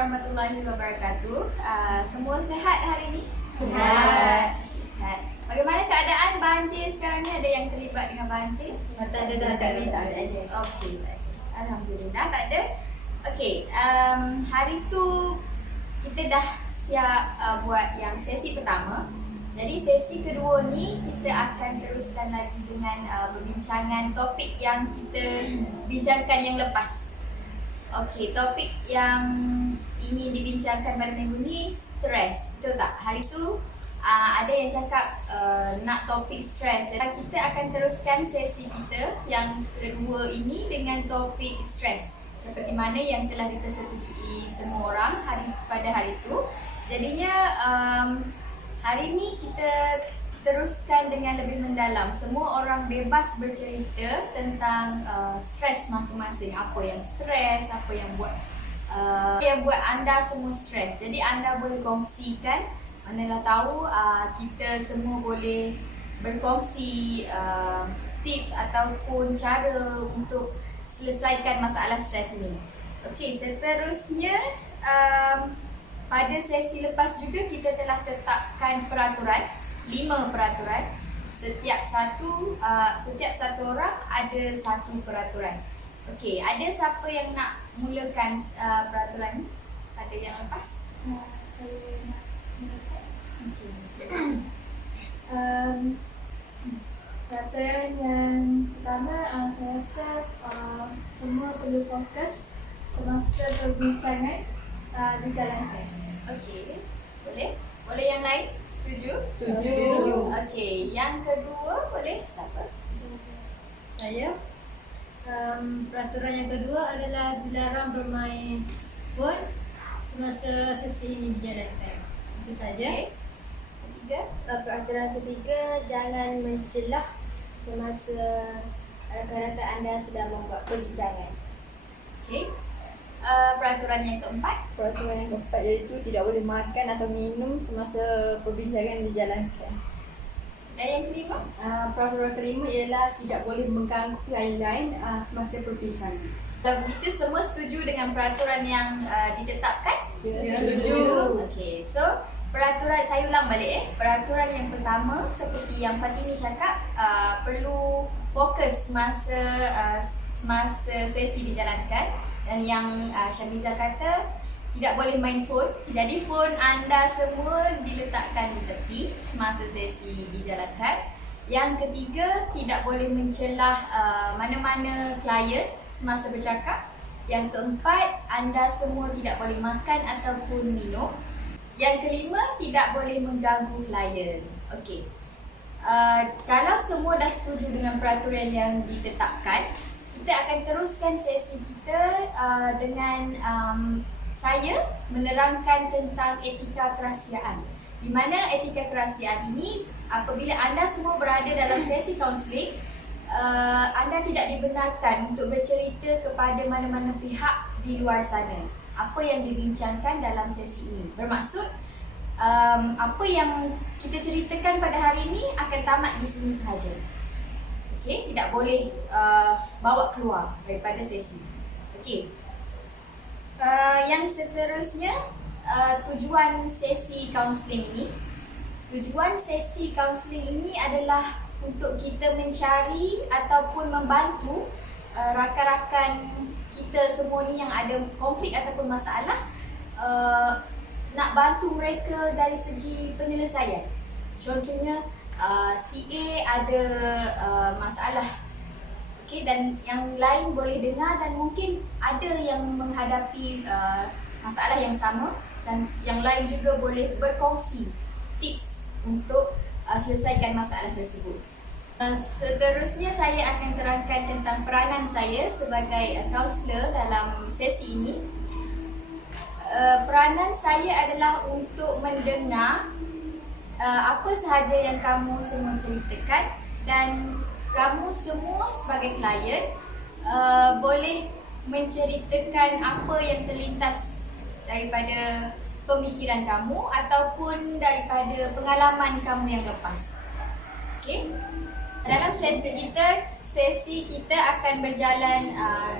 warahmatullahi wabarakatuh. Semua sehat hari ini? Sihat. Sihat. Bagaimana keadaan Banjir sekarang ni? Ada yang terlibat dengan Banjir? Tak ada. Okey, alhamdulillah tak ada. Okey, hari tu kita dah siap buat yang sesi pertama. Jadi sesi kedua ni kita akan teruskan lagi dengan perbincangan topik yang kita bincangkan yang lepas. Okey, topik yang ingin dibincangkan pada minggu ni stres, betul tak? Hari tu ada yang cakap nak topik stres. Jadi kita akan teruskan sesi kita yang kedua ini dengan topik stres, seperti mana yang telah dipersetujui semua orang pada hari itu. Jadinya hari ni kita teruskan dengan lebih mendalam. Semua orang bebas bercerita tentang stres masing-masing. Apa yang stres, apa yang buat anda semua stres. Jadi anda boleh kongsikan. Manalah tahu kita semua boleh berkongsi tips ataupun cara untuk selesaikan masalah stres ini. Okey, seterusnya pada sesi lepas juga kita telah tetapkan peraturan, 5 peraturan. Setiap satu orang ada satu peraturan. Okey, ada siapa yang nak mulakan peraturan ni pada yang lepas? Saya nak mulakan. Peraturan yang pertama, saya rasa semua perlu fokus semasa perbincangan dijalankan. Okey, boleh? Boleh yang lain? Setuju? Setuju. Okey, yang kedua boleh siapa? Saya. Peraturan yang kedua adalah dilarang bermain phone semasa sesi ini dijalankan. Itu saja. Okey. Ketiga? Peraturan ketiga, jangan mencelah semasa rakan-rakan anda sedang membuat perbincangan. Okey. Peraturan yang keempat? Peraturan yang keempat iaitu tidak boleh makan atau minum semasa perbincangan dijalankan. Dan yang kelima? Peraturan kelima ialah tidak boleh mengganggu klien lain semasa perbincangan. Kalau kita semua setuju dengan peraturan yang ditetapkan? Setuju. Okey, so peraturan, saya ulang balik Peraturan yang pertama, seperti yang Fatini cakap, perlu fokus semasa sesi dijalankan. Dan yang Syamiza kata, tidak boleh main phone. Jadi phone anda semua diletakkan di tepi semasa sesi dijalankan. Yang ketiga, tidak boleh mencelah mana-mana klien semasa bercakap. Yang keempat, anda semua tidak boleh makan ataupun minum. Yang kelima, tidak boleh mengganggu klien. Okey. Kalau semua dah setuju dengan peraturan yang ditetapkan, kita akan teruskan sesi kita dengan saya menerangkan tentang etika kerahsiaan. Di mana etika kerahsiaan ini, apabila anda semua berada dalam sesi kaunseling, anda tidak dibenarkan untuk bercerita kepada mana-mana pihak di luar sana apa yang dibincangkan dalam sesi ini. Bermaksud apa yang kita ceritakan pada hari ini akan tamat di sini sahaja. Okey, tidak boleh bawa keluar daripada sesi. Okey. Yang seterusnya, tujuan sesi kaunseling ini. Tujuan sesi kaunseling ini adalah untuk kita mencari ataupun membantu rakan-rakan kita semua ni yang ada konflik ataupun masalah, nak bantu mereka dari segi penyelesaian. Contohnya si A ada masalah, okey, dan yang lain boleh dengar dan mungkin ada yang menghadapi masalah yang sama dan yang lain juga boleh berkongsi tips untuk selesaikan masalah tersebut. Seterusnya saya akan terangkan tentang peranan saya sebagai kaunselor dalam sesi ini. Peranan saya adalah untuk mendengar apa sahaja yang kamu semua ceritakan, dan kamu semua sebagai klien boleh menceritakan apa yang terlintas daripada pemikiran kamu ataupun daripada pengalaman kamu yang lepas. Okey. Dalam sesi kita, sesi kita akan berjalan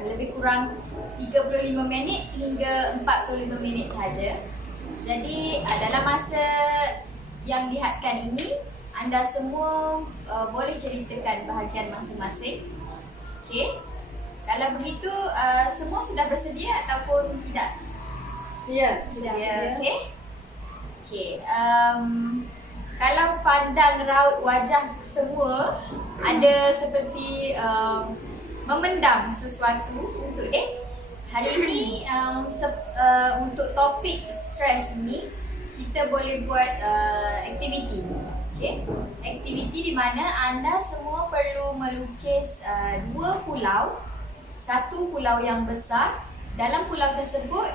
lebih kurang 35 minit hingga 45 minit sahaja. Jadi dalam masa yang dihadkan ini, anda semua boleh ceritakan bahagian masing-masing. Okey. Kalau begitu, semua sudah bersedia ataupun tidak? Bersedia. Okey. Okey. Kalau pandang raut wajah semua ada seperti memendam sesuatu untuk hari ini untuk topik stres ni kita boleh buat aktiviti. Okey. Aktiviti di mana anda semua perlu melukis 2 pulau. Satu pulau yang besar. Dalam pulau tersebut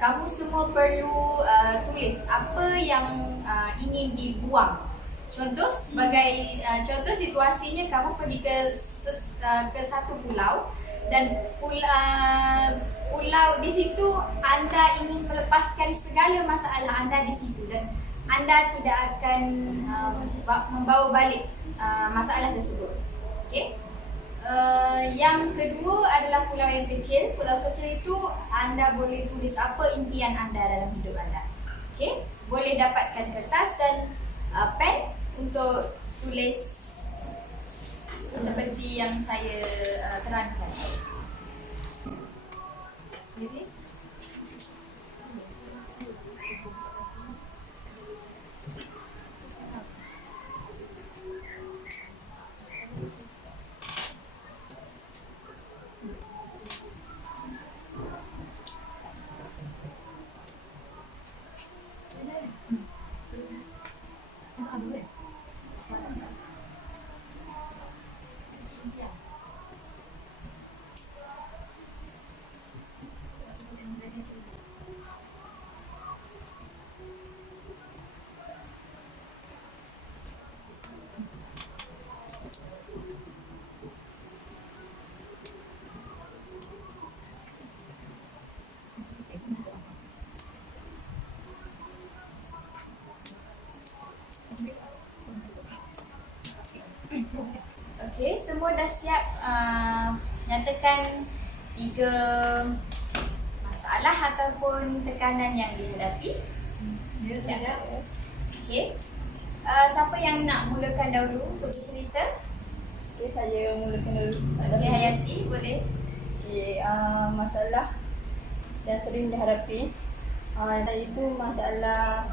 kamu semua perlu tulis apa yang ingin dibuang. Contoh sebagai contoh situasinya, kamu pergi ke satu pulau dan pulau di situ anda ingin melepaskan segala masalah anda di situ dan anda tidak akan membawa balik masalah tersebut. Okey. Yang kedua adalah pulau yang kecil. Pulau kecil itu anda boleh tulis apa impian anda dalam hidup anda. Okey, boleh dapatkan kertas dan pen untuk tulis seperti yang saya terangkan. Tulis. Okey, semua dah siap nyatakan 3 masalah ataupun tekanan yang dihadapi? Ya, sudah. Okey. Siapa yang nak mulakan dahulu untuk bercerita? Okay, saya mulakan dulu. Okey, Hayati, boleh. Okay, masalah yang sering dihadapi iaitu masalah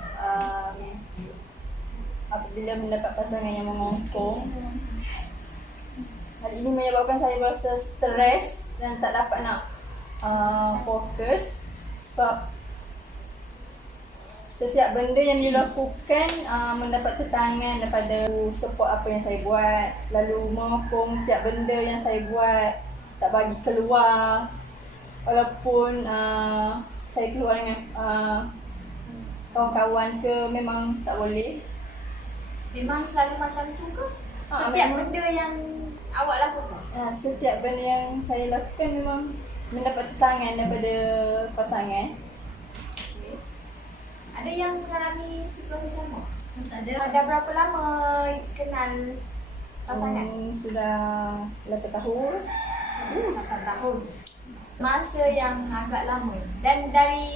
apabila mendapat pasangan yang mengongkong. Hal ini menyebabkan saya merasa stres dan tak dapat nak fokus sebab setiap benda yang dilakukan mendapat tentangan daripada support apa yang saya buat. Selalu mengokong setiap benda yang saya buat, tak bagi keluar. Walaupun saya keluar dengan kawan-kawan ke, memang tak boleh. Memang selalu macam tu ke? Setiap benda yang awak lakukan? Setiap benda yang saya lakukan memang mendapat tentangan daripada pasangan. Okay. Ada yang mengalami situasi sama? Tak ada. Dah berapa lama kenal pasangan? Sudah 8 tahun. 8 tahun. Masa yang agak lama. Dan dari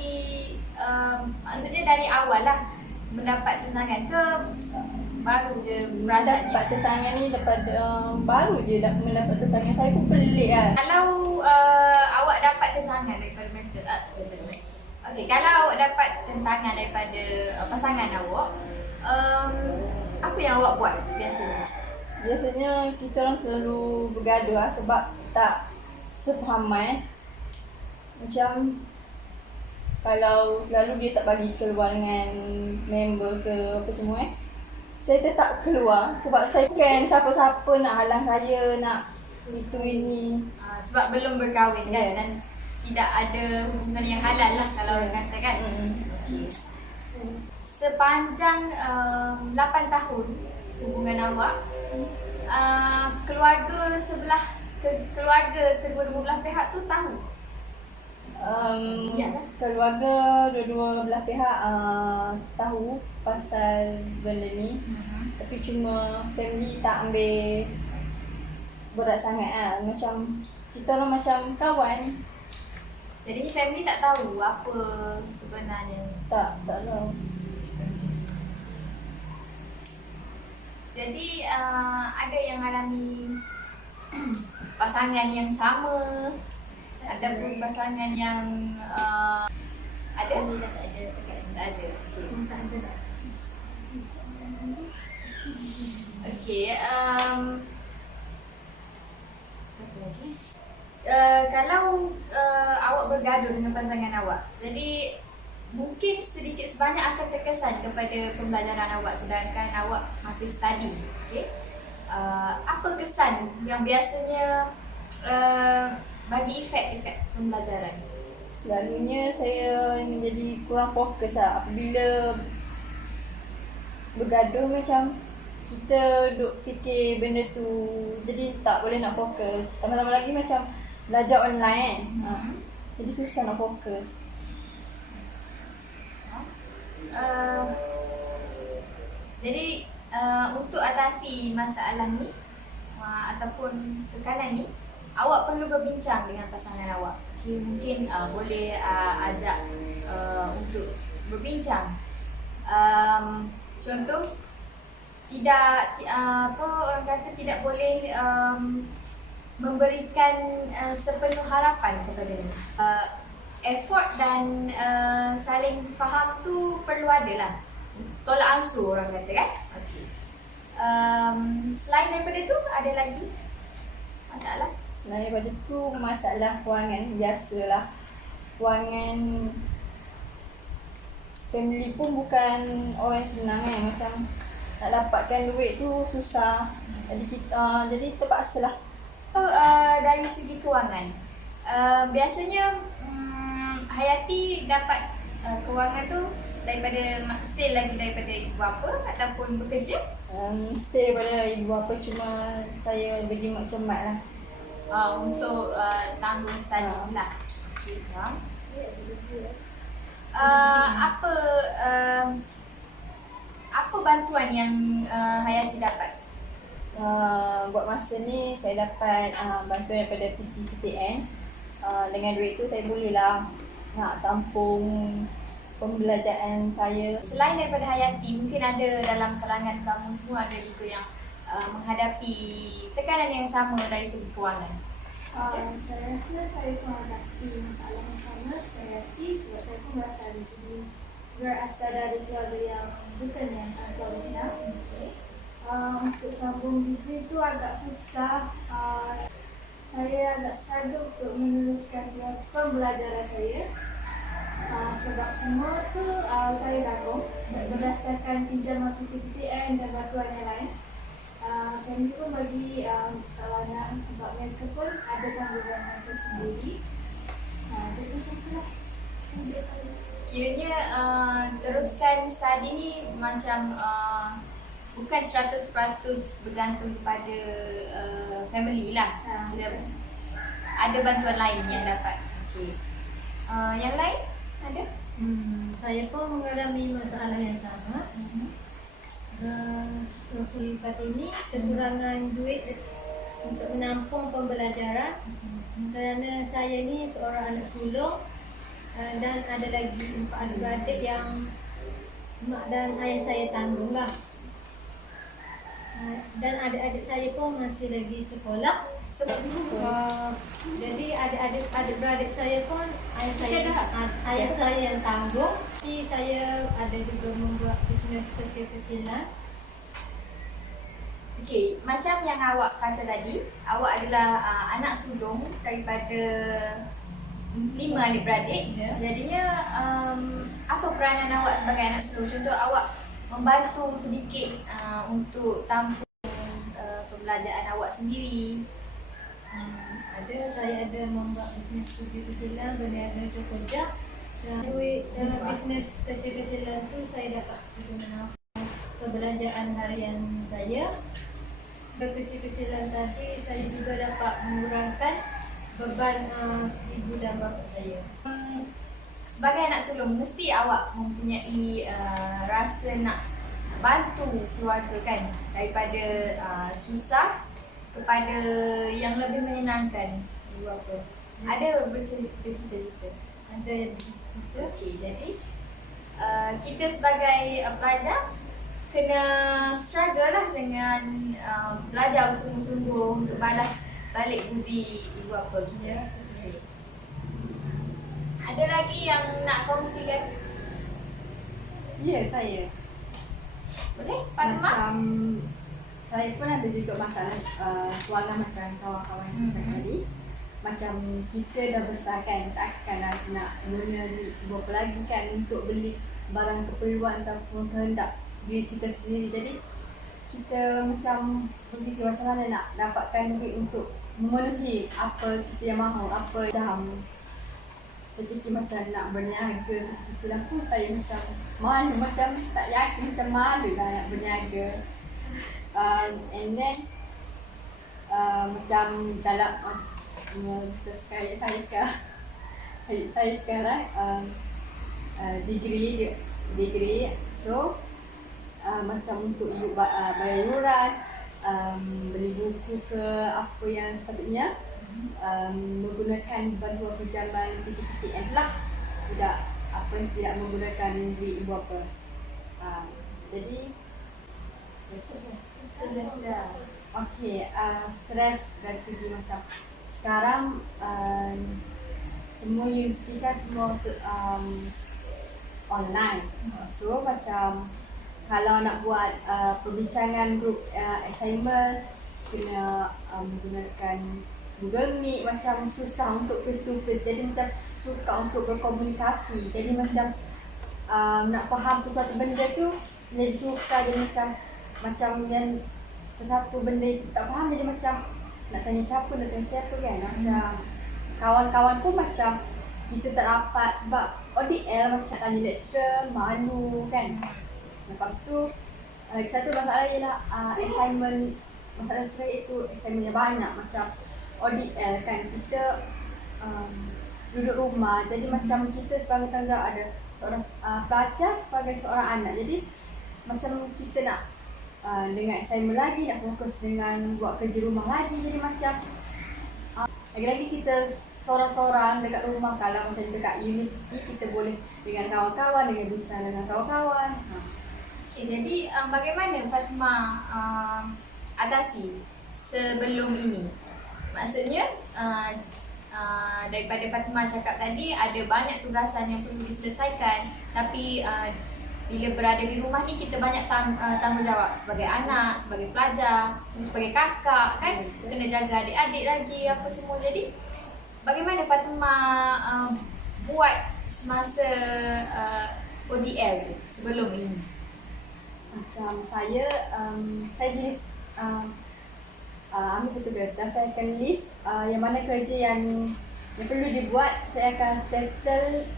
maksudnya dari awal lah mendapat tentangan ke baru je perasaannya? Dapat tentangan ni daripada baru je mendapat tentangan. Saya pun pelik kan. Kalau awak dapat tentangan daripada mereka, okey, kalau awak dapat tentangan daripada pasangan awak, apa yang awak buat biasanya? Biasanya kita orang selalu bergaduh lah sebab tak sefahaman. Macam kalau selalu dia tak bagi keluar dengan member ke apa semua saya tetap keluar sebab saya bukan siapa-siapa nak halang saya nak itu ini. Sebab belum berkahwin kan, dan tidak ada hubungan yang halal lah kalau orang kata kan. Okay. Sepanjang 8 tahun hubungan awak, keluarga keluarga kedua-dua belah pihak tu tahu? Keluarga dua-dua belah pihak tahu pasal benda ni. Tapi cuma family tak ambil berat sangat lah. Macam kita orang macam kawan. Jadi family tak tahu apa sebenarnya. Tak tahu. Jadi ada yang alami pasangan yang sama ataupun pasangan yang ada? Kami dah tak ada dekat ni. Tak ada. Okey. Tak ada tak. Okey. Apa lagi? Kalau awak bergaduh dengan pasangan awak, jadi mungkin sedikit sebanyak akan terkesan kepada pembelajaran awak sedangkan awak masih study. Okay? Apa kesan yang biasanya bagi efek dekat pembelajaran? Selalunya saya menjadi kurang fokus lah apabila bergaduh. Macam kita duk fikir benda tu, jadi tak boleh nak fokus. Tambah-tambah lagi macam belajar online kan. Jadi susah nak fokus. Jadi untuk atasi masalah ni ataupun tekanan ni, awak perlu berbincang dengan pasangan awak. Okay, mungkin boleh ajak untuk berbincang. Contoh, tidak apa orang kata, tidak boleh memberikan sepenuh harapan kepada dia. Effort dan saling faham tu perlu ada lah. Tolak ansur orang kata kan. Okay. Selain daripada tu ada lagi masalah? Selain daripada tu masalah kewangan, biasalah. Kewangan family pun bukan orang yang senang kan. Macam nak dapatkan duit tu susah. Jadi terpaksalah. Dari segi kewangan, biasanya Hayati dapat kewangan tu daripada still lagi daripada ibu bapa ataupun bekerja? Still daripada ibu bapa, cuma saya bagi macam mat lah. Untuk tanggung study lah. Okay, faham. Apa bantuan yang Hayati dapat? Buat masa ni saya dapat bantuan daripada PTN. Dengan duit tu saya bolehlah nak tampung pembelajaran saya. Selain daripada Hayati, mungkin ada dalam kalangan kamu semua ada juga yang menghadapi tekanan yang sama dari segi kewangan. Saya rasa saya pun hadapi masalah yang sama seperti sebab saya pun berasal dari keluarga yang bukan yang keluarga Islam. Okay. Untuk sambung degree tu agak susah. Saya agak struggle untuk meneruskan pembelajaran saya. Sebab semua tu saya tanggung berdasarkan pinjaman PTN dan bantuan yang lain. Kami pun bagi kalangan sebab mereka pun ada tanggungan mereka sendiri. Jadi macam tu lah. Kiranya teruskan study ni macam bukan 100% bergantung kepada family lah. Ada bantuan lain yang dapat. Okay. Yang lain ada? Saya pun mengalami masalah yang sama. Selepas ini kekurangan duit untuk menampung pembelajaran kerana saya ni seorang anak sulung dan ada lagi 4 adik-beradik yang mak dan ayah saya tanggung lah. Dan adik-adik saya pun masih lagi sekolah. Jadi adik-beradik saya pun ayah saya yang tanggung. Tapi saya ada juga membuat bisnes kecil-kecilan. Okey, macam yang awak kata tadi, awak adalah anak sulung daripada 5 adik-beradik. Jadinya apa peranan awak sebagai anak sulung? Contoh awak membantu sedikit untuk tampung pembelajaran awak sendiri. Saya ada membuat bisnes kecil-kecilan, berniaga cokojak. Dan duit bisnes kecil-kecilan tu saya dapat guna perbelanjaan harian saya. Kecil-kecilan tadi saya juga dapat mengurangkan beban ibu dan bapa saya. Sebagai anak sulung, mesti awak mempunyai rasa nak bantu keluarga kan, daripada susah kepada yang lebih menyenangkan? Ibu apa? Ada bercerita-cerita? Ada yang begitu. Okey, jadi kita sebagai pelajar kena struggle lah dengan belajar bersungguh-sungguh untuk balas balik budi ibu apa. Ya. Okay. Ada lagi yang nak kongsikan? Ya, saya. Boleh? Fatimah? Macam saya pun ada juga masalah kewangan macam kawan-kawan kita tadi. Macam kita dah besar kan, takkan nak guna duit berapa lagi kan untuk beli barang keperluan ataupun kehendak diri kita sendiri. Jadi kita macam berfikir macam mana nak dapatkan duit untuk memenuhi apa kita yang mahu, apa jam. Saya fikir macam nak berniaga. Kecil aku saya macam malu, macam tak yakin, macam malu lah nak berniaga. And then macam dalam saya sekarang degree, so macam untuk bayar yuran, beli buku ke apa yang sepatutnya, menggunakan bantuan pinjaman titik-titik yang telah tidak menggunakan duit ibu bapa. Jadi okey, stres dari segi macam sekarang semua universiti kan semua online. So macam kalau nak buat perbincangan group assignment kena menggunakan Google Meet, macam susah untuk face to face. Jadi macam suka untuk berkomunikasi. Jadi macam nak faham sesuatu benda tu jadi suka, jadi macam yang sesuatu benda tak faham jadi macam nak tanya siapa kan. Macam kawan-kawan pun macam kita tak dapat sebab ODL, macam tanya lecturer malu kan. Lepas tu lagi satu masalah ialah assignment. Masalah saya itu assignment yang banyak, macam ODL kan, kita duduk rumah. Jadi macam kita sebagai tanggungjawab ada seorang pelajar sebagai seorang anak. Jadi macam kita nak dengan assignment lagi, nak fokus dengan buat kerja rumah lagi. Jadi macam lagi-lagi kita seorang-seorang dekat rumah. Kalau macam dekat universiti kita boleh dengan kawan-kawan, dengan bincang dengan kawan-kawan. Okay, jadi bagaimana Fatimah atasi sebelum ini? Maksudnya daripada Fatimah cakap tadi ada banyak tugasan yang perlu diselesaikan, tapi bila berada di rumah ni kita banyak tanggungjawab sebagai anak, sebagai pelajar, sebagai kakak kan, kena jaga adik-adik lagi apa semua. Jadi bagaimana Fatimah buat semasa ODL tu sebelum ini? Macam saya jenis ambil satu kereta, saya akan list yang mana kerja yang perlu dibuat. Saya akan settle,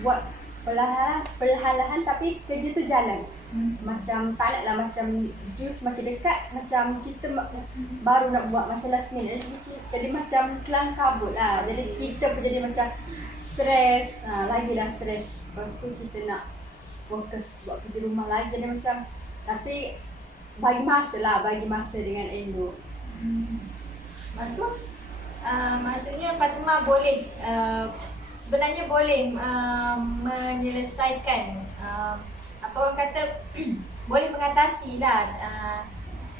buat perlahan-lahan tapi kerja tu jalan. Macam tak naklah macam due semakin dekat, macam kita baru nak buat macam last minute. Jadi macam kelang kabut lah. Jadi kita pun jadi macam stres, lagilah stres. Lepas tu kita nak fokus buat kerja rumah lagi. Jadi macam, tapi bagi masa dengan elok. Bagus. Maksudnya Fatimah boleh sebenarnya boleh menyelesaikan apa orang kata boleh mengatasi lah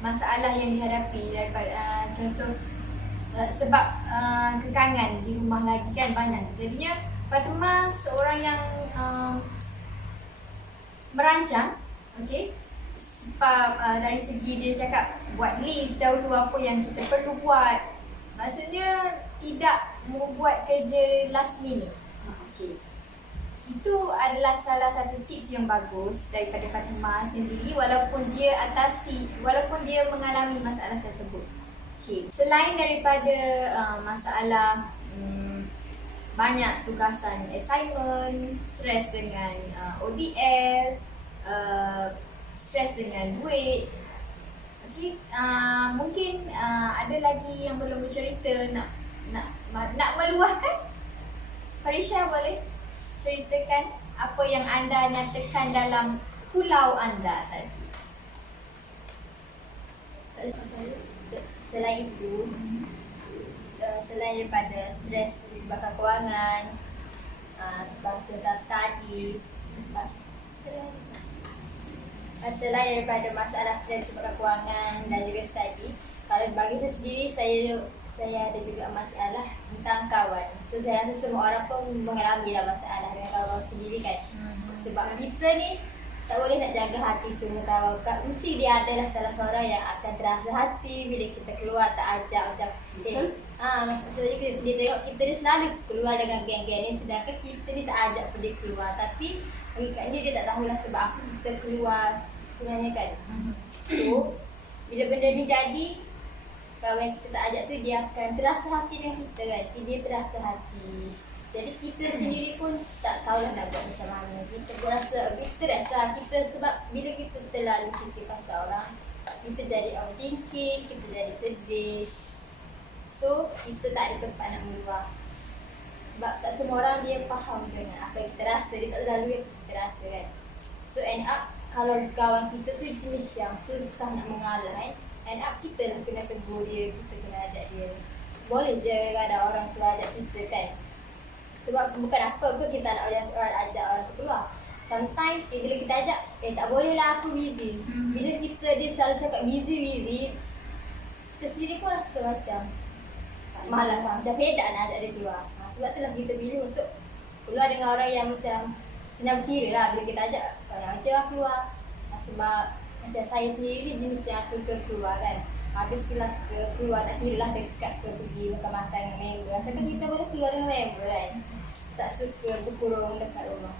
masalah yang dihadapi daripada contoh sebab kekangan di rumah lagi kan banyak. Jadinya Fatimah seorang yang merancang, okey. Sebab dari segi dia cakap buat list dahulu apa yang kita perlu buat. Maksudnya tidak membuat kerja last minute. Okey. Itu adalah salah satu tips yang bagus daripada Fatimah sendiri walaupun dia mengalami masalah tersebut. Okey. Selain daripada masalah banyak tugasan assignment, stres dengan ODL, stres dengan duit. Okey, mungkin ada lagi yang belum bercerita nak meluahkan? Farisha boleh ceritakan apa yang anda nyatakan dalam pulau anda tadi? Selain itu, selain daripada stres disebabkan kewangan, sebab tentang study, selain daripada masalah stres disebabkan kewangan dan juga study, kalau bagi saya sendiri, saya ada juga masalah tentang kawan. So saya rasa semua orang pun mengalami lah masalah dengan kawan sendiri kan. Sebab kita ni tak boleh nak jaga hati semua kawan. Mesti dia adalah salah seorang yang akan terasa hati bila kita keluar tak ajak macam maksudnya dia tengok kita ni selalu keluar dengan geng-geng ni, sedangkan kita ni tak ajak pun dia keluar. Tapi hakikatnya dia tak tahulah sebab apa kita keluar sebenarnya kan. So bila benda ni jadi, kawan yang kita tak ajak tu dia akan terasa hati dengan kita kan. Dia terasa hati. Jadi kita sendiri pun tak tahulah nak buat macam mana. Kita berasa a bit stress lah kita, sebab bila kita terlalu fikir pasal orang, kita jadi overthinking, kita jadi sedih. So kita tak ada tempat nak meluah. Sebab tak semua orang dia faham dengan apa yang kita rasa. Dia tak terlalu yang kita rasa kan. So end up kalau kawan kita tu jenis yang susah nak mengalah kan, end up kita lah kena tegur dia, kita kena ajak dia. Boleh je ada orang tu ajak kita kan. Sebab bukan apa pun kita nak ajak orang tu keluar. Sometimes bila kita ajak, tak boleh lah aku busy. Bila dia selalu cakap busy, kita sendiri pun rasa macam malas lah, macam fed up nak ajak dia keluar. Sebab itulah kita pilih untuk keluar dengan orang yang macam senang kira lah bila kita ajak. Kalau macam lah keluar. Sebab macam saya sendiri jenis yang suka keluar kan. Habis kelas ke keluar, tak kira lah dekat ke pergi makan-makan dengan member. Asalkan kita boleh keluar dengan member kan. Tak suka berkurung dekat rumah.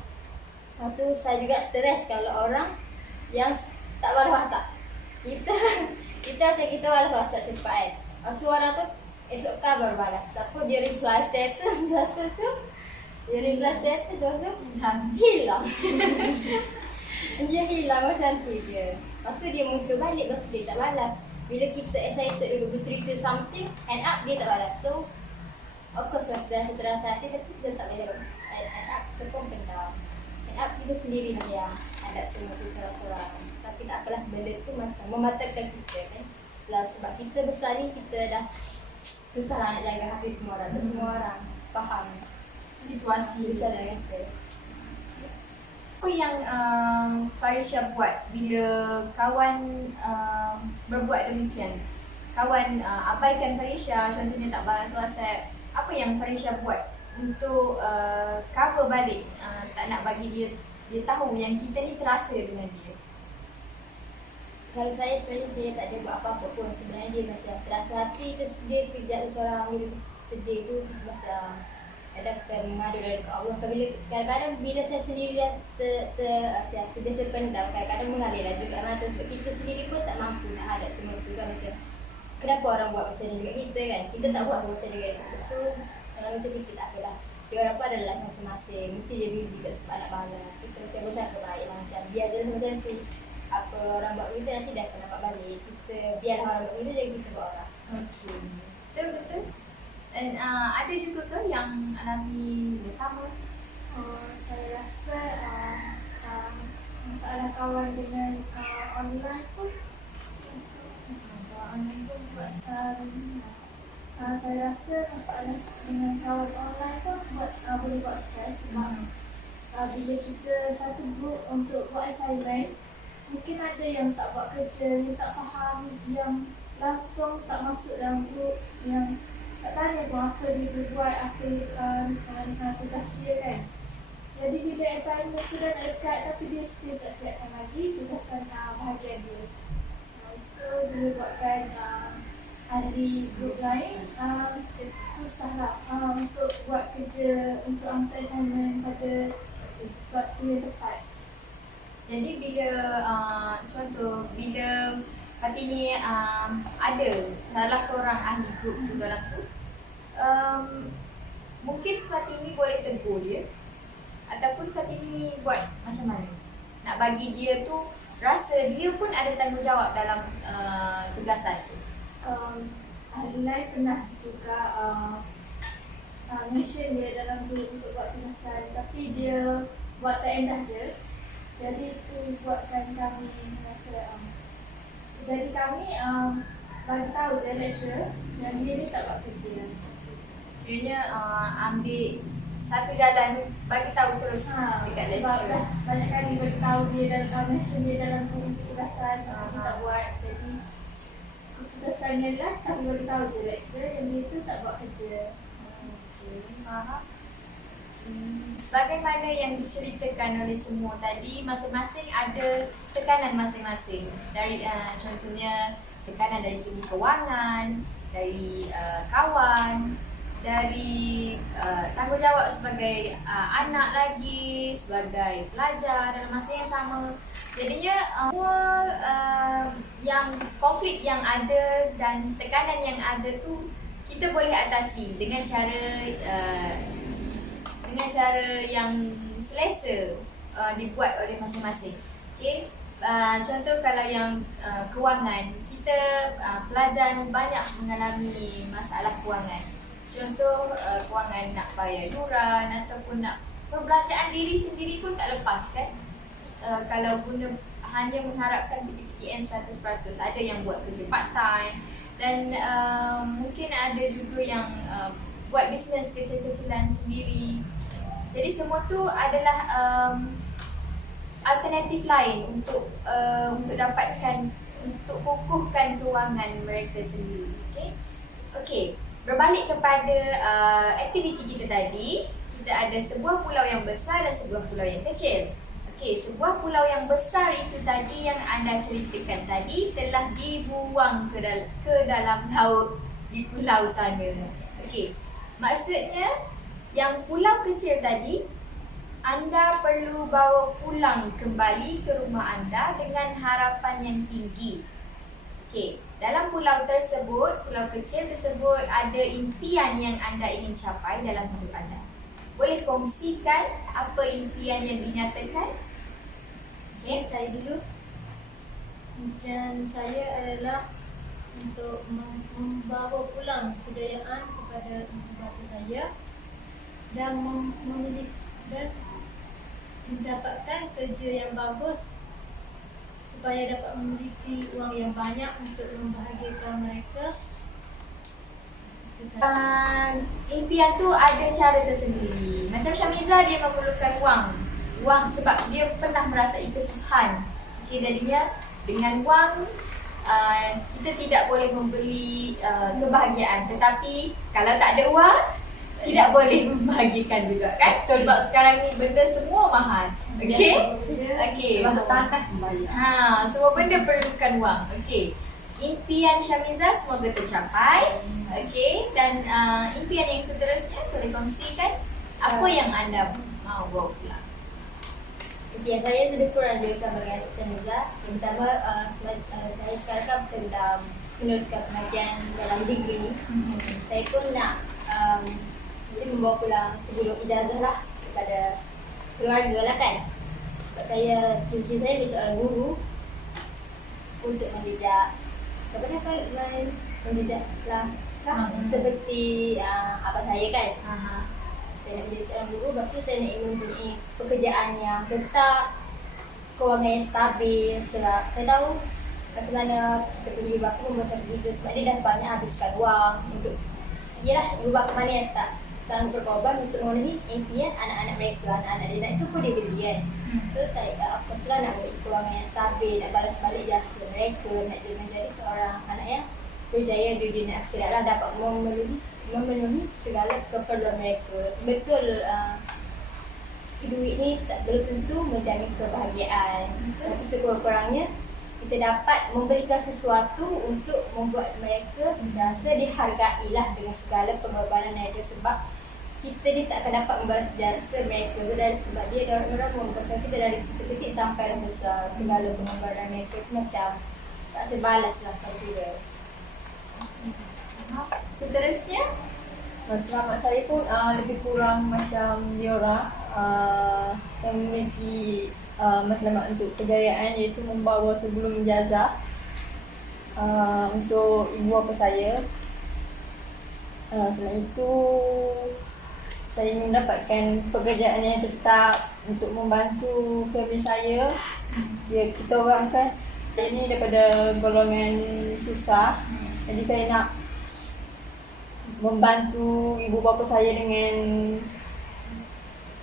Lepas tu saya juga stres kalau orang yang tak malas masak. Kita malas masak cepat kan. Lepas tu orang tu esok kan baru balas. Siapa dia reply status masa tu, dia reply status masa tu hilang. Dia hilang macam tu je. Lepas tu dia muncul balik, lepas tu dia tak balas. Bila kita excited dulu bercerita something, end up dia tak balas. So of course lah dah terasa hati, tapi kita tak boleh end up kita pun pendam. End up kita sendiri lah yang ada semua tu sorang-sorang. Tapi tak apalah, benda tu macam mematahkan kita kan. Sebab kita besar ni, kita dah susah lah nak jaga hati semua orang. Semua orang faham situasi besar dalam kita. Apa yang Farisha buat bila kawan berbuat demikian? Kawan abaikan Farisha, contohnya tak balas WhatsApp. Apa yang Farisha buat untuk cover balik, tak nak bagi dia tahu yang kita ni terasa dengan dia? Kalau saya sebenarnya saya tak ada buat apa-apa pun. Sebenarnya dia macam terasa hati, terus dia kejap seorang bila sedih tu macam ada mengadu dekat Allah. Kadang-kadang bila saya sendiri dah terbiasa pendam, kadang-kadang mengalir lah juga mata. Sebab kita sendiri pun tak mampu nak hadap semua tu kan. Macam kenapa orang buat macam ni dekat kita kan. Kita tak buat macam ni dekat kita. So kalau macam kita tak apalah. Dia orang pun ada life masing-masing. Mesti dia busy kat sebab nak balas. Kita macam berusaha kebaik lah. Macam biar je macam tu. Apa orang buat kita nanti dah akan dapat balik. Kita biar orang buat kita, jadi kita buat orang. Okey. Betul. Dan ada juga ke yang alami bersama? Saya rasa masalah kawan dengan online pun buat saya rasa masalah dengan kawan online pun boleh buat stres. Sebab bila kita satu group untuk buat assignment, mungkin ada yang tak buat kerja, yang tak faham, yang langsung tak masuk dalam group, yang tak tanya pun apa dia berbuat, apa tugas dia kan. Jadi bila assignment tu dah nak dekat tapi dia still tak siapkan lagi tugasan bahagian dia. Itu dia buatkan ahli group lain susah lah untuk buat kerja, untuk hantar assignment pada waktu yang tepat. Jadi bila contoh bila Fatini ada salah seorang ahli grup tu dalam tu, mungkin Fatini boleh tegur dia ataupun Fatini buat macam mana nak bagi dia tu rasa dia pun ada tanggungjawab dalam tugasan tu. Ahli lain pernah juga mention dia dalam group untuk buat tugasan, tapi dia buat tak endah je. Jadi itu buatkan kami rasa jadi kami bagi tahu je lecturer yang dia ni tak buat kerja. Kiranya ambil satu jalan bagi tahu terus dekat Sebab lecturer. banyak kali bagi tahu dia dalam mention dia dalam tugasan dia tak buat. Jadi keputusannya adalah kami bagi tahu je lecturer yang dia tu tak buat kerja. Faham. Sebagaimana yang diceritakan oleh semua tadi, masing-masing ada tekanan masing-masing. Dari contohnya tekanan dari segi kewangan, dari kawan, dari tanggungjawab sebagai anak lagi, sebagai pelajar dalam masa yang sama. Jadinya semua yang konflik yang ada dan tekanan yang ada tu kita boleh atasi dengan cara yang selesa dibuat oleh masing-masing. Okey. Contoh kalau yang kewangan, kita pelajar banyak mengalami masalah kewangan. Contoh kewangan nak bayar yuran ataupun nak perbelanjaan diri sendiri pun tak lepas kan. Kalau guna hanya mengharapkan PTPTN 100%, ada yang buat kerja part time dan mungkin ada juga yang buat bisnes kecil-kecilan sendiri. Jadi semua tu adalah alternatif lain untuk dapatkan, untuk kukuhkan kewangan mereka sendiri. Okey, berbalik kepada aktiviti kita tadi, kita ada sebuah pulau yang besar dan sebuah pulau yang kecil. Okey, sebuah pulau yang besar itu tadi yang anda ceritakan tadi telah dibuang ke dalam laut di pulau sana. Okey, maksudnya yang pulau kecil tadi anda perlu bawa pulang kembali ke rumah anda dengan harapan yang tinggi. Okey, dalam pulau tersebut, pulau kecil tersebut ada impian yang anda ingin capai dalam hidup anda. Boleh kongsikan apa impian yang dinyatakan? Okey, saya dulu. Impian saya adalah untuk membawa pulang kejayaan kepada ibu bapa saya dan mendapatkan kerja yang bagus supaya dapat memiliki uang yang banyak untuk membahagiakan mereka. Impian tu ada cara tersendiri. Macam Syamiza, dia memerlukan wang sebab dia pernah merasai kesusahan. Okey, jadinya dengan wang kita tidak boleh membeli kebahagiaan. Tetapi kalau tak ada wang, tidak boleh membahagikan juga kan? Sebab sekarang ni benda semua mahal. Okey? Okey. Masuk tangkas membayar. Semua benda perlukan wang. Okey. Impian Syamiza semoga tercapai. Okey, dan impian yang seterusnya boleh kongsikan apa yang anda mahu bawa pulang. Impian saya lebih kurang juga sama dengan Syamiza. Yang pertama, saya sekarang kan sedang meneruskan pengajian dalam degree. Saya pun nak membawa pulang sebelum ijazah lah kepada keluarga lah kan. Sebab saya, cita-cita saya menjadi seorang guru untuk mendidik mendidik lah seperti abang saya kan. Saya nak menjadi seorang guru, lepas tu saya nak mempunyai pekerjaan yang tetap, kewangan yang stabil. Sebab saya tahu macam mana ibu bapa membesar kita sebab dia dah banyak habiskan wang untuk, yelah, ibu bapa mana yang tak sanggup berkorban untuk memenuhi impian anak-anak mereka. Anak-anak dia nak itu pun dia beli kan. So saya of course lah nak memiliki kewangan yang stabil, nak balas balik jasa mereka, nak menjadi seorang anak yang berjaya di dunia akhirat lah, dapat memenuhi segala keperluan mereka. Betul, duit ni tak belum tentu menjamin kebahagiaan, tapi sekurang-kurangnya kita dapat memberikan sesuatu untuk membuat mereka merasa dihargai lah dengan segala pengorbanan mereka. Sebab kita ni tak akan dapat membalas jasa mereka sebab dia orang membesar kita dari kecil sampai besar. Segala pengorbanan mereka tu macam tak terbalas lah kalau dia. Seterusnya, Selamat saya pun lebih kurang macam diorang yang memiliki matlamat untuk kejayaan, iaitu membawa sebelum ijazah untuk ibu bapa saya. Selain itu, saya ingin mendapatkan pekerjaan yang tetap untuk membantu family saya. Ya, kita orang kan ini daripada golongan susah. Jadi saya nak membantu ibu bapa saya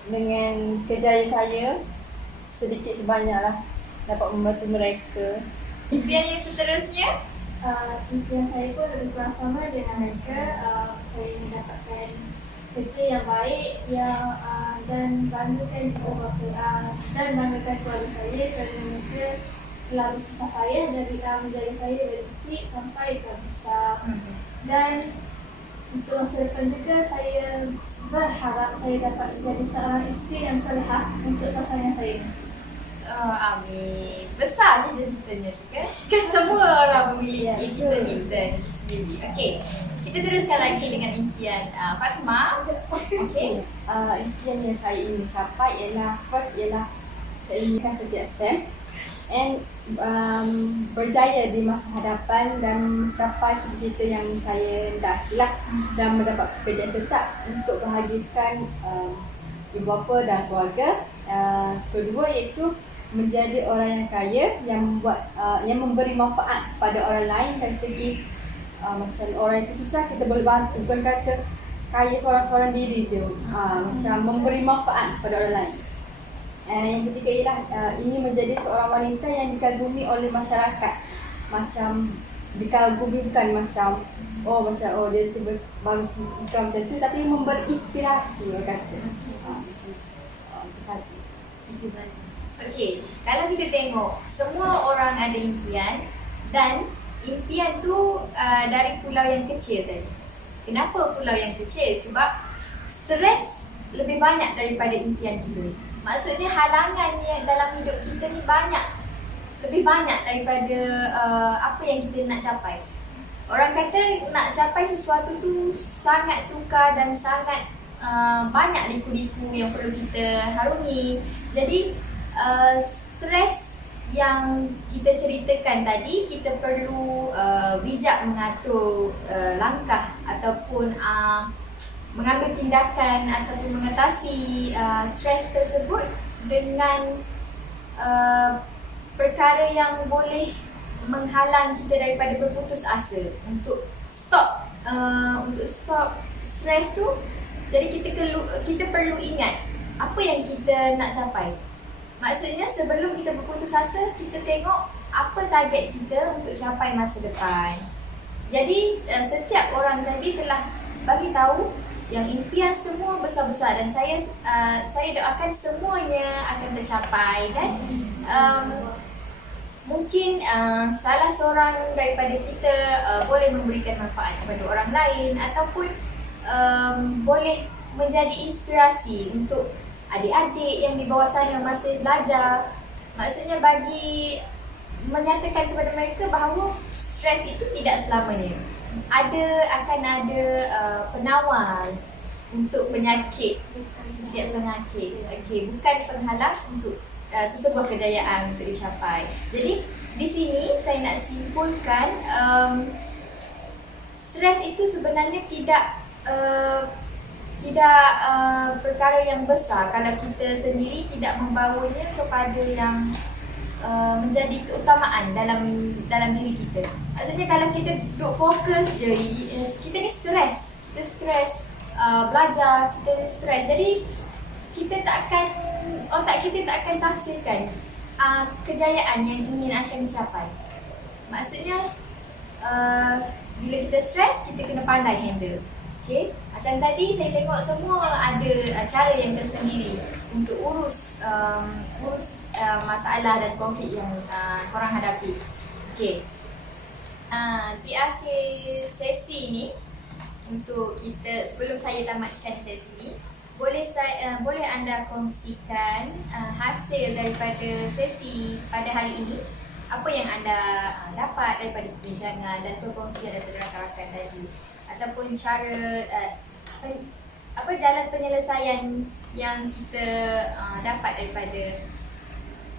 dengan kerjaya saya sedikit sebanyaklah, dapat membantu mereka. Impian yang seterusnya? Impian saya pun lebih kurang sama dengan mereka. Saya ingin dapatkan kerja yang baik dan banggakan ibu bapa dan banggakan keluarga saya kerana mereka telah bersusah payah dari menjaga saya dari kecil sampai ke besar. Dan untuk masa depan juga saya berharap saya dapat menjadi seorang isteri yang salihah untuk pasangan saya. Amin. Besar je cita-citanya tu kan? Kan semua orang memiliki cita-cita sendiri. Okey, kita teruskan lagi dengan impian Fatimah. Okey. Impian yang saya ingin capai ialah saya inginkan setiap SEM and berjaya di masa hadapan dan mencapai cita-cita yang saya hendakilah dan mendapat pekerjaan tetap untuk bahagikan ibu bapa dan keluarga. Kedua iaitu menjadi orang yang kaya yang memberi manfaat pada orang lain dari segi macam orang itu susah kita boleh bantu, bukan kata kaya seorang-seorang diri je, macam memberi manfaat pada orang lain. Yang ketiga ialah ingin menjadi seorang wanita yang dikagumi oleh masyarakat, macam dikagumi bukan macam dia tu bagus, bukan macam tu, tapi memberi inspirasi orang kata. Itu saja. Okey, kalau kita tengok semua orang ada impian dan impian tu dari pulau yang kecil tadi. Kenapa pulau yang kecil? Sebab stres lebih banyak daripada impian kita. Maksudnya halangan yang dalam hidup kita ni lebih banyak daripada apa yang kita nak capai. Orang kata nak capai sesuatu tu sangat sukar dan sangat banyak liku-liku yang perlu kita harungi. Jadi stres yang kita ceritakan tadi, kita perlu bijak mengatur langkah ataupun mengambil tindakan ataupun mengatasi stres tersebut dengan perkara yang boleh menghalang kita daripada berputus asa untuk stop stres tu. Jadi kita perlu ingat apa yang kita nak capai. Maksudnya sebelum kita berputus asa, kita tengok apa target kita untuk capai masa depan. Jadi setiap orang tadi telah bagi tahu yang impian semua besar-besar dan saya doakan semuanya akan tercapai dan mungkin salah seorang daripada kita boleh memberikan manfaat kepada orang lain ataupun boleh menjadi inspirasi untuk adik-adik yang di bawah sana masih belajar. Maksudnya bagi menyatakan kepada mereka bahawa stres itu tidak selamanya. Akan ada penawar untuk penyakit, setiap penyakit. Okey, bukan penghalang untuk sesebuah kejayaan untuk dicapai. Jadi di sini saya nak simpulkan stres itu sebenarnya tidak perkara yang besar kalau kita sendiri tidak membawanya kepada yang menjadi keutamaan dalam diri kita. Maksudnya kalau kita duduk fokus je, kita ni stres, belajar, kita ni stres. Jadi otak kita tak akan tafsirkan kejayaan yang ingin akan dicapai. Maksudnya bila kita stres, kita kena pandai handle. Okay? Macam tadi saya tengok semua ada cara yang tersendiri untuk urus masalah dan konflik yang korang hadapi. Okay. Di akhir sesi ni, untuk kita sebelum saya tamatkan sesi ni, boleh anda kongsikan hasil daripada sesi pada hari ini, apa yang anda dapat daripada perbincangan dan perkongsian daripada rakan-rakan tadi, ataupun cara jalan penyelesaian yang kita dapat daripada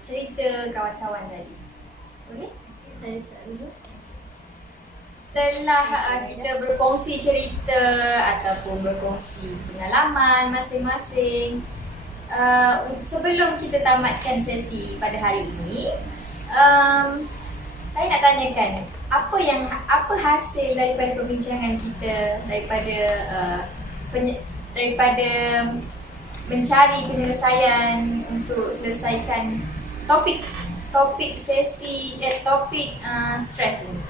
cerita kawan-kawan tadi. Boleh? Saya start dulu. Telah kita berkongsi cerita ataupun berkongsi pengalaman masing-masing. Sebelum kita tamatkan sesi pada hari ini, saya nak tanyakan apa hasil daripada perbincangan kita daripada mencari penyelesaian untuk selesaikan topik sesi stres ini.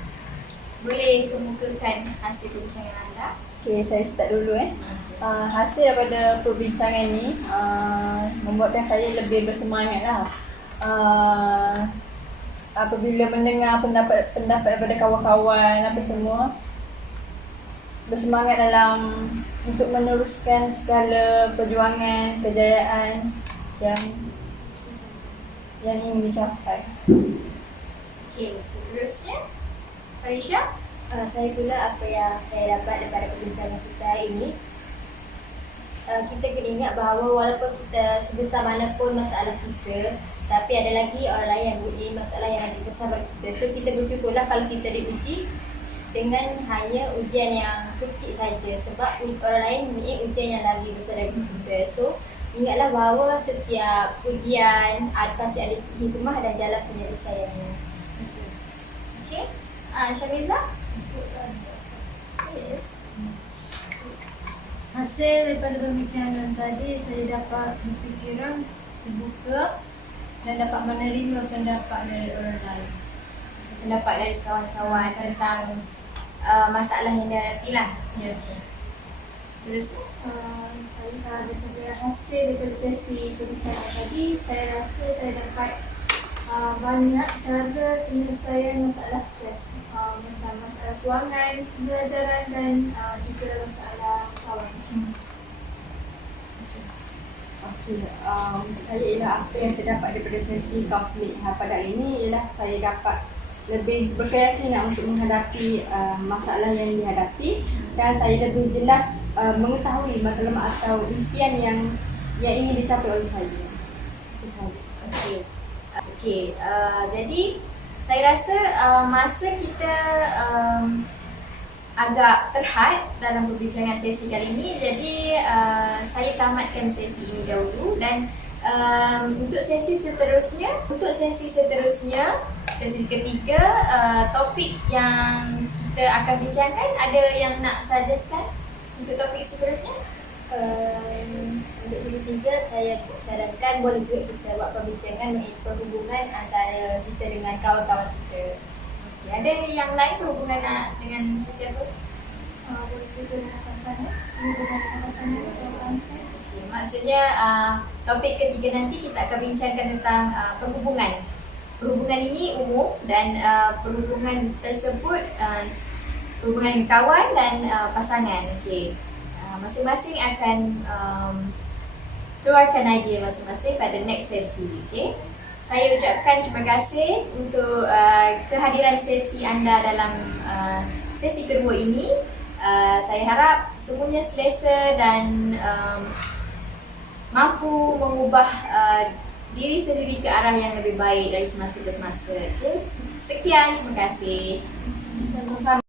Boleh kemukakan hasil perbincangan anda? Okay, saya start dulu hasil daripada perbincangan ni membuatkan saya lebih bersemangat lah. Apabila mendengar pendapat daripada kawan-kawan apa semua, bersemangat dalam untuk meneruskan segala perjuangan, kejayaan yang ingin dicapai. Okey, seterusnya Farisha. Saya pula apa yang saya dapat daripada perbincangan kita hari ini, kita kena ingat bahawa walaupun kita sebesar mana pun masalah kita, tapi ada lagi orang lain yang mempunyai masalah yang lebih besar daripada kita. So kita bersyukurlah kalau kita diuji dengan hanya ujian yang kecil saja, sebab orang lain mempunyai ujian yang lagi besar daripada kita. So ingatlah bahawa setiap ujian pasti ada hikmah dan jalan penyelesaiannya. Okey. Syamiza. Hasil daripada perbincangan tadi, saya dapat berfikiran terbuka dan dapat menerima pendapat dari orang lain. Pendapat dari kawan-kawan tentang masalah yang dihadapi lah. Ya. Terus Saya daripada hasil daripada sesi perbincangan tadi, saya rasa saya dapat banyak cara penyelesaian masalah stres, macam masalah kewangan, pembelajaran dan juga masalah kawan. Okey, saya ialah apa yang saya dapat daripada sesi kaunseling pada hari ini ialah saya dapat lebih berkeyakinan untuk menghadapi masalah yang dihadapi, dan saya lebih jelas mengetahui matlamat atau impian yang ingin dicapai oleh saya. Itu sahaja. Okey, jadi saya rasa masa kita agak terhad dalam perbincangan sesi kali ini, jadi saya tamatkan sesi ini dahulu, dan untuk sesi seterusnya, sesi ketiga, topik yang kita akan bincangkan, ada yang nak suggestkan untuk topik seterusnya? Untuk sesi 3, saya cadangkan boleh juga kita buat perbincangan mengenai perhubungan antara kita dengan kawan-kawan kita. Okay. Ada yang lain perhubungan dengan sesiapa? Boleh juga dengan pasangan, hubungan dengan pasangan atau orang lain. Okay. Maksudnya topik ketiga nanti kita akan bincangkan tentang perhubungan. Perhubungan ini umum, dan perhubungan tersebut perhubungan dengan kawan dan pasangan. Okay. Masing-masing akan keluarkan idea masing-masing pada next sesi. Okay? Saya ucapkan terima kasih untuk kehadiran sesi anda dalam sesi kedua ini. Saya harap semuanya selesa dan mampu mengubah diri sendiri ke arah yang lebih baik dari semasa ke semasa. Okay? Sekian, terima kasih. Sama-sama.